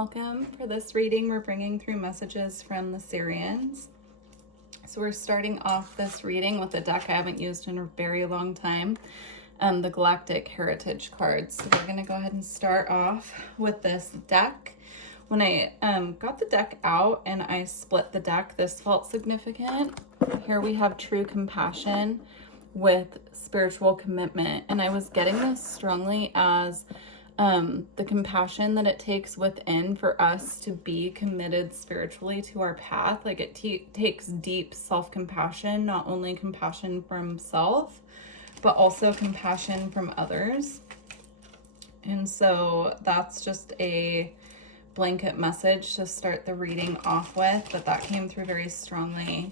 welcome. For this reading, we're bringing through messages from the Sirians. So we're starting off this reading with a deck I haven't used in a very long time, the Galactic Heritage cards. So we're going to go ahead and start off with this deck. When I got the deck out and I split the deck, this felt significant. Here we have true compassion with spiritual commitment. And I was getting this strongly as the compassion that it takes within for us to be committed spiritually to our path. Like it takes deep self-compassion, not only compassion from self, but also compassion from others. And so that's just a blanket message to start the reading off with, that came through very strongly.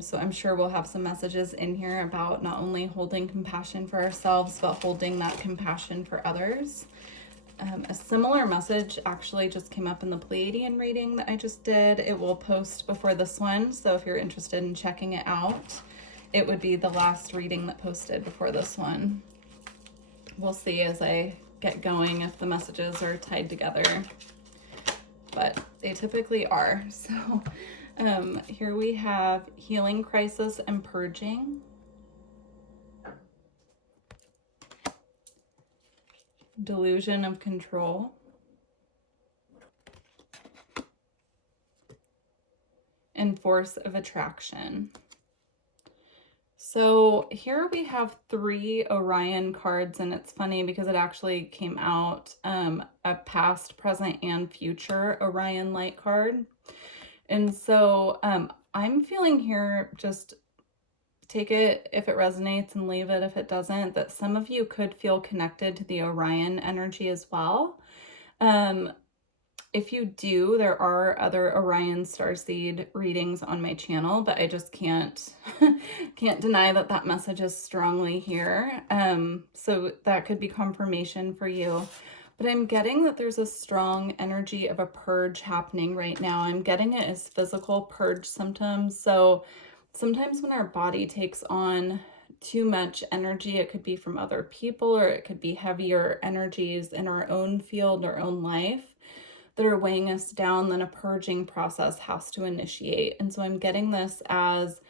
So I'm sure we'll have some messages in here about not only holding compassion for ourselves, but holding that compassion for others. A similar message actually just came up in the Pleiadian reading that I just did. It will post before this one, so if you're interested in checking it out, it would be the last reading that posted before this one. We'll see as I get going if the messages are tied together, but they typically are. So here we have healing crisis and purging. Delusion of control. And force of attraction. So here we have 3 Orion cards, and it's funny because it actually came out a past, present, and future Orion light card. And so I'm feeling here, just take it if it resonates and leave it if it doesn't, that some of you could feel connected to the Orion energy as well. If you do, there are other Orion Starseed readings on my channel, but I just can't deny that message is strongly here. So that could be confirmation for you. But I'm getting that there's a strong energy of a purge happening right now. I'm getting it as physical purge symptoms. So sometimes when our body takes on too much energy, it could be from other people, or it could be heavier energies in our own field, our own life, that are weighing us down, then a purging process has to initiate. And so I'm getting this as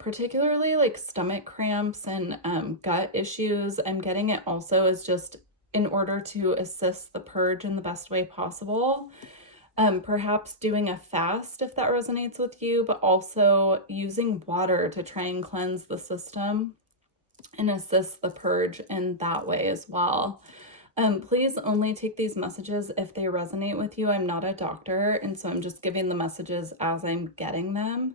particularly like stomach cramps and gut issues. I'm getting it also as just in order to assist the purge in the best way possible. Perhaps doing a fast if that resonates with you, but also using water to try and cleanse the system and assist the purge in that way as well. Please only take these messages if they resonate with you. I'm not a doctor, and so I'm just giving the messages as I'm getting them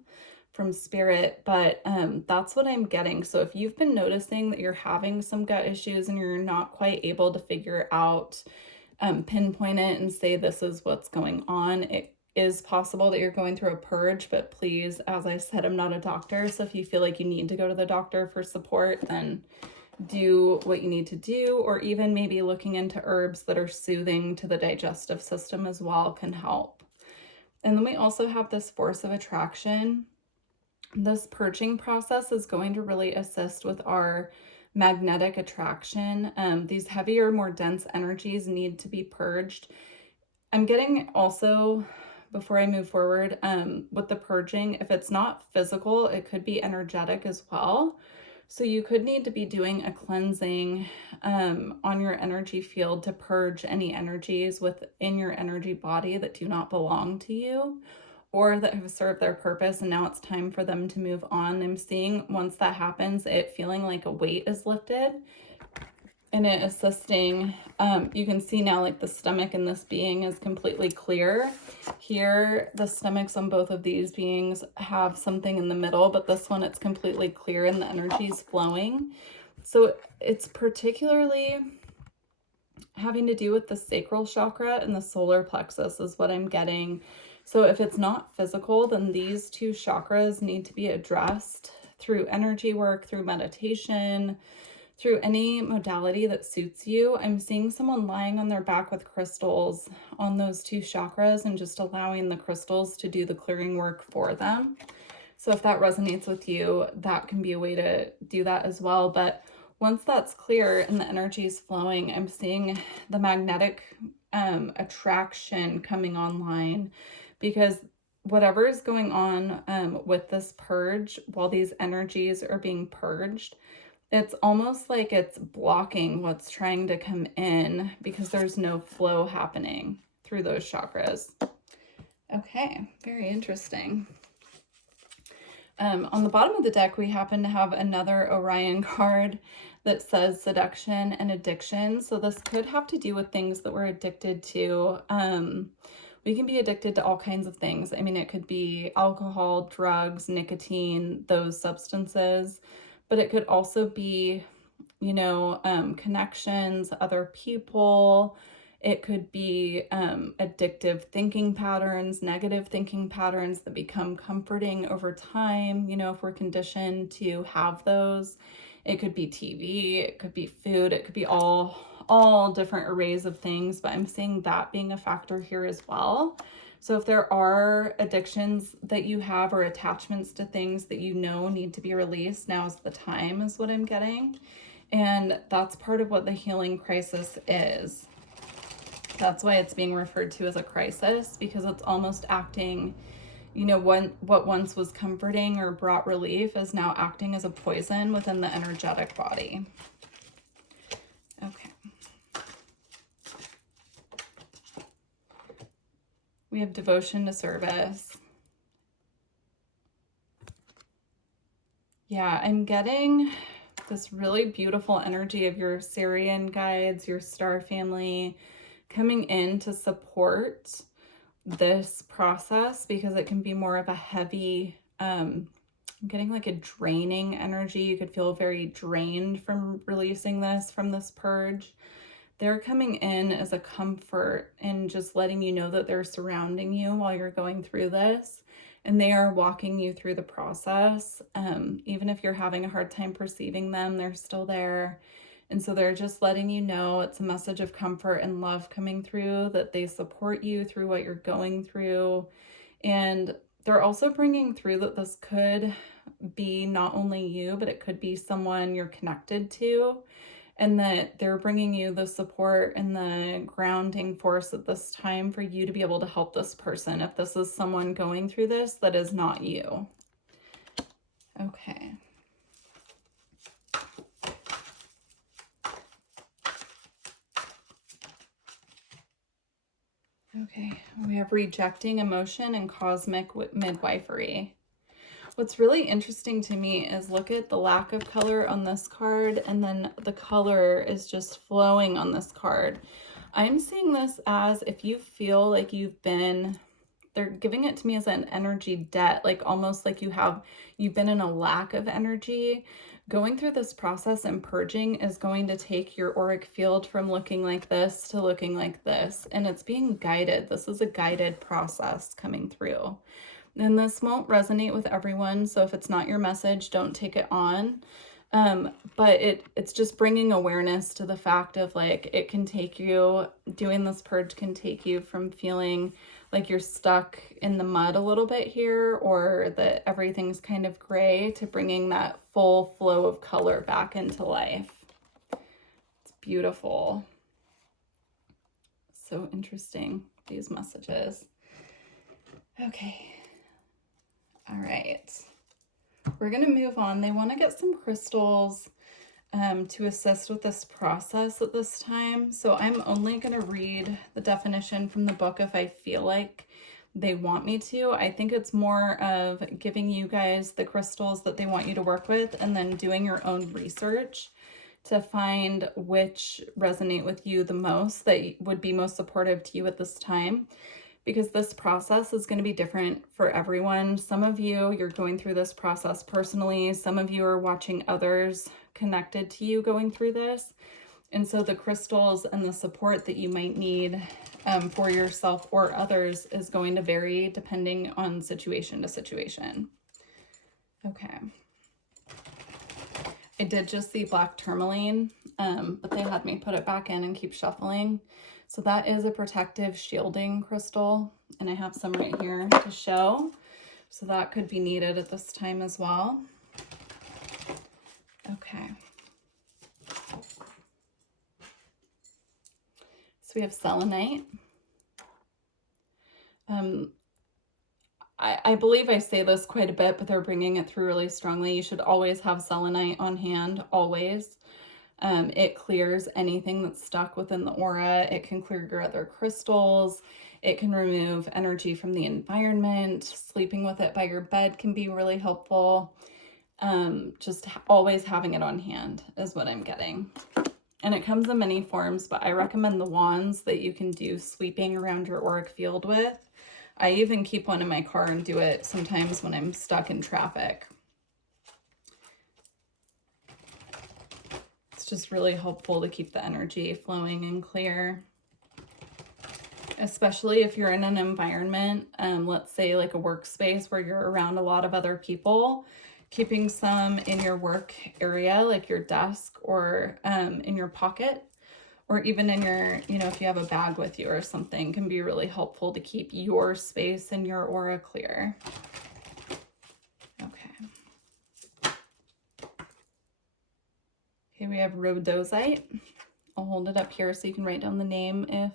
from spirit, but that's what I'm getting. So if you've been noticing that you're having some gut issues and you're not quite able to figure out, pinpoint it and say this is what's going on, it is possible that you're going through a purge, but please, as I said, I'm not a doctor, so if you feel like you need to go to the doctor for support, then do what you need to do, or even maybe looking into herbs that are soothing to the digestive system as well can help. And then we also have this force of attraction. This purging process is going to really assist with our magnetic attraction. These heavier, more dense energies need to be purged. I'm getting also, before I move forward, with the purging, if it's not physical, it could be energetic as well. So you could need to be doing a cleansing on your energy field to purge any energies within your energy body that do not belong to you, or that have served their purpose and now it's time for them to move on. I'm seeing once that happens, it feeling like a weight is lifted and it assisting. You can see now like the stomach in this being is completely clear. Here, the stomachs on both of these beings have something in the middle, but this one, it's completely clear and the energy is flowing. So it's particularly having to do with the sacral chakra and the solar plexus is what I'm getting. So if it's not physical, then these 2 chakras need to be addressed through energy work, through meditation, through any modality that suits you. I'm seeing someone lying on their back with crystals on those 2 chakras and just allowing the crystals to do the clearing work for them. So if that resonates with you, that can be a way to do that as well. But once that's clear and the energy is flowing, I'm seeing the magnetic attraction coming online, because whatever is going on with this purge, while these energies are being purged, it's almost like it's blocking what's trying to come in because there's no flow happening through those chakras. Okay, very interesting. On the bottom of the deck, we happen to have another Orion card that says seduction and addiction. So this could have to do with things that we're addicted to. We can be addicted to all kinds of things. I mean, it could be alcohol, drugs, nicotine, those substances, but it could also be, you know, connections, other people. It could be addictive thinking patterns, negative thinking patterns that become comforting over time, you know, if we're conditioned to have those. It could be TV, it could be food, it could be all different arrays of things, but I'm seeing that being a factor here as well. So if there are addictions that you have or attachments to things that you know need to be released, now is the time, is what I'm getting. And that's part of what the healing crisis is. That's why it's being referred to as a crisis, because it's almost acting, you know, what once was comforting or brought relief is now acting as a poison within the energetic body. Okay. We have devotion to service. Yeah, I'm getting this really beautiful energy of your Sirian guides, your star family, coming in to support this process, because it can be more of a heavy, I'm getting like a draining energy. You could feel very drained from releasing this, from this purge. They're coming in as a comfort and just letting you know that they're surrounding you while you're going through this, and they are walking you through the process. Even if you're having a hard time perceiving them, they're still there. And so they're just letting you know it's a message of comfort and love coming through, that they support you through what you're going through. And they're also bringing through that this could be not only you, but it could be someone you're connected to, and that they're bringing you the support and the grounding force at this time for you to be able to help this person if this is someone going through this that is not you. Okay. Okay, we have rejecting emotion and cosmic midwifery. What's really interesting to me is look at the lack of color on this card, and then the color is just flowing on this card. I'm seeing this as if you feel like they're giving it to me as an energy debt, like almost like you've been in a lack of energy. Going through this process and purging is going to take your auric field from looking like this to looking like this, and it's being guided. This is a guided process coming through. And this won't resonate with everyone, so if it's not your message, don't take it on. But it's just bringing awareness to the fact of like, it can take you, doing this purge can take you from feeling like you're stuck in the mud a little bit here, or that everything's kind of gray, to bringing that full flow of color back into life. It's beautiful. So interesting, these messages. Okay. All right. We're going to move on. They want to get some crystals to assist with this process at this time. So I'm only going to read the definition from the book if I feel like they want me to. I think it's more of giving you guys the crystals that they want you to work with, and then doing your own research to find which resonate with you the most, that would be most supportive to you at this time. Because this process is going to be different for everyone. Some of you, you're going through this process personally. Some of you are watching others connected to you going through this. And so the crystals and the support that you might need for yourself or others is going to vary depending on situation to situation. Okay. I did just see black tourmaline, but they had me put it back in and keep shuffling. So that is a protective shielding crystal, and I have some right here to show. So that could be needed at this time as well. Okay. So we have selenite. I believe I say this quite a bit, but they're bringing it through really strongly. You should always have selenite on hand, always. It clears anything that's stuck within the aura. It can clear your other crystals. It can remove energy from the environment. Sleeping with it by your bed can be really helpful. Just always having it on hand is what I'm getting. And it comes in many forms, but I recommend the wands that you can do sweeping around your auric field with. I even keep one in my car and do it sometimes when I'm stuck in traffic. It's just really helpful to keep the energy flowing and clear. Especially if you're in an environment, let's say like a workspace where you're around a lot of other people, keeping some in your work area, like your desk or in your pocket, or even in your, if you have a bag with you or something, can be really helpful to keep your space and your aura clear. Okay. Okay, we have rhodosite. I'll hold it up here so you can write down the name if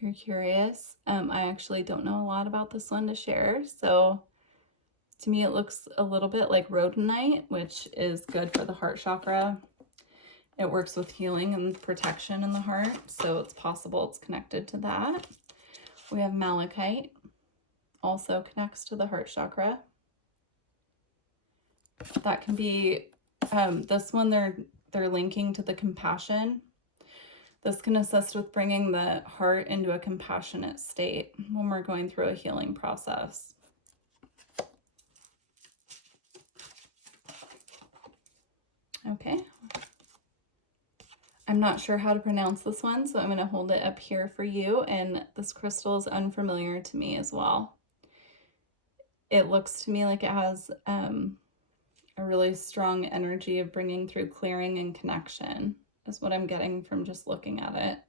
you're curious. I actually don't know a lot about this one to share, so to me it looks a little bit like rhodonite, which is good for the heart chakra. It works with healing and protection in the heart, so it's possible it's connected to that. We have malachite, also connects to the heart chakra. That can be, this one they're linking to the compassion. This can assist with bringing the heart into a compassionate state when we're going through a healing process. Okay. I'm not sure how to pronounce this one, so I'm going to hold it up here for you, and this crystal is unfamiliar to me as well. It looks to me like it has a really strong energy of bringing through clearing and connection, is what I'm getting from just looking at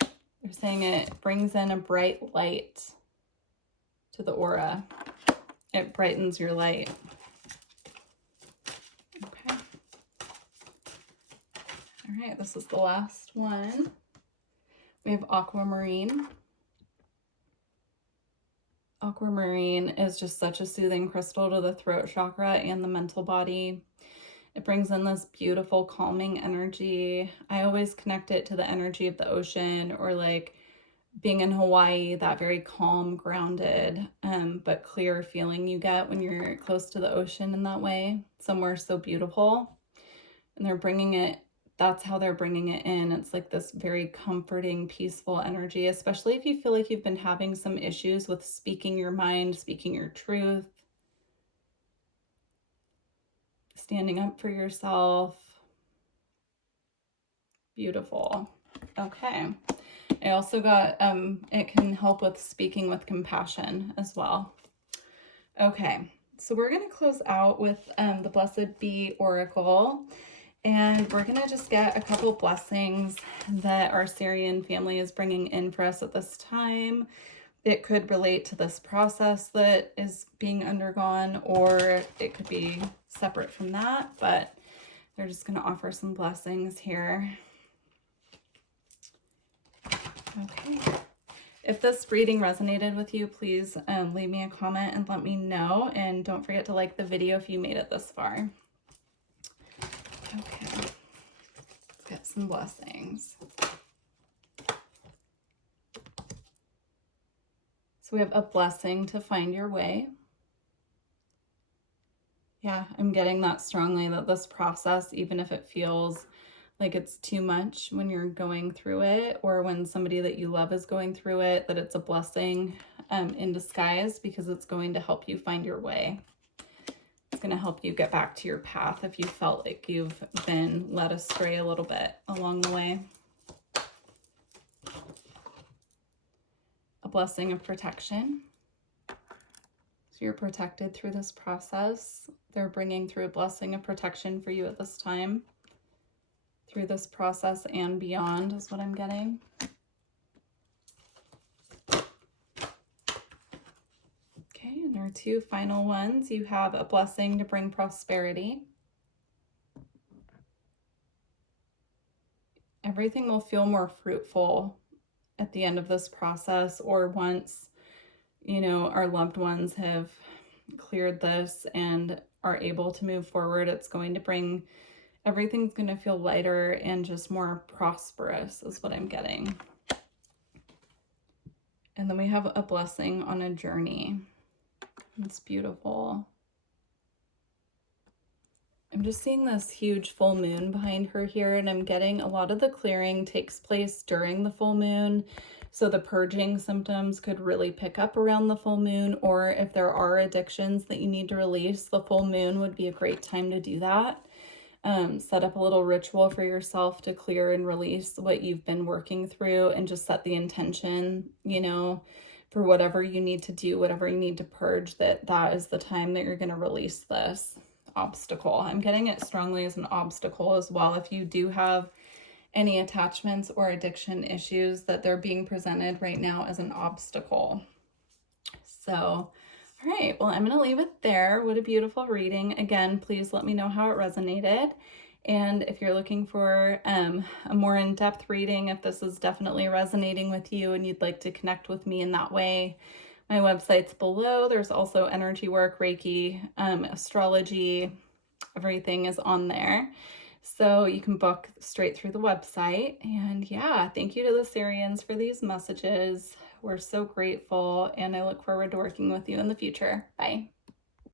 it. They're saying it brings in a bright light to the aura. It brightens your light. Okay. All right, this is the last one. We have aquamarine. Aquamarine is just such a soothing crystal to the throat chakra and the mental body. It brings in this beautiful calming energy. I always connect it to the energy of the ocean, or like being in Hawaii, that very calm, grounded, but clear feeling you get when you're close to the ocean in that way, somewhere so beautiful. And they're bringing it, that's how they're bringing it in. It's like this very comforting, peaceful energy, especially if you feel like you've been having some issues with speaking your mind, speaking your truth, standing up for yourself. Beautiful. Okay. I also got, it can help with speaking with compassion as well. Okay, so we're going to close out with the Blessed Bee Oracle, and we're going to just get a couple blessings that our Sirian family is bringing in for us at this time. It could relate to this process that is being undergone, or it could be separate from that, but they're just going to offer some blessings here. Okay. If this reading resonated with you, please leave me a comment and let me know. And don't forget to like the video if you made it this far. Okay. Let's get some blessings. So we have a blessing to find your way. Yeah, I'm getting that strongly, that this process, even if it feels like it's too much when you're going through it, or when somebody that you love is going through it, that it's a blessing in disguise, because it's going to help you find your way. It's going to help you get back to your path if you felt like you've been led astray a little bit along the way. A blessing of protection. So you're protected through this process. They're bringing through a blessing of protection for you at this time, through this process and beyond, is what I'm getting. Okay, and our two final ones. You have a blessing to bring prosperity. everything will feel more fruitful at the end of this process, or once, you know, our loved ones have cleared this and are able to move forward. It's going to bring, everything's going to feel lighter and just more prosperous is what I'm getting. And then we have a blessing on a journey. It's beautiful. I'm just seeing this huge full moon behind her here, and I'm getting a lot of the clearing takes place during the full moon. So the purging symptoms could really pick up around the full moon, or if there are addictions that you need to release, the full moon would be a great time to do that. Set up a little ritual for yourself to clear and release what you've been working through, and just set the intention, you know, for whatever you need to do, whatever you need to purge, that is the time that you're going to release this obstacle. I'm getting it strongly as an obstacle as well. If you do have any attachments or addiction issues, that they're being presented right now as an obstacle. So, all right, well, I'm going to leave it there. What a beautiful reading. Again, please let me know how it resonated. And if you're looking for a more in-depth reading, if this is definitely resonating with you and you'd like to connect with me in that way, my website's below. There's also energy work, Reiki, astrology, everything is on there. So you can book straight through the website. And yeah, thank you to the Sirians for these messages. We're so grateful, and I look forward to working with you in the future. Bye.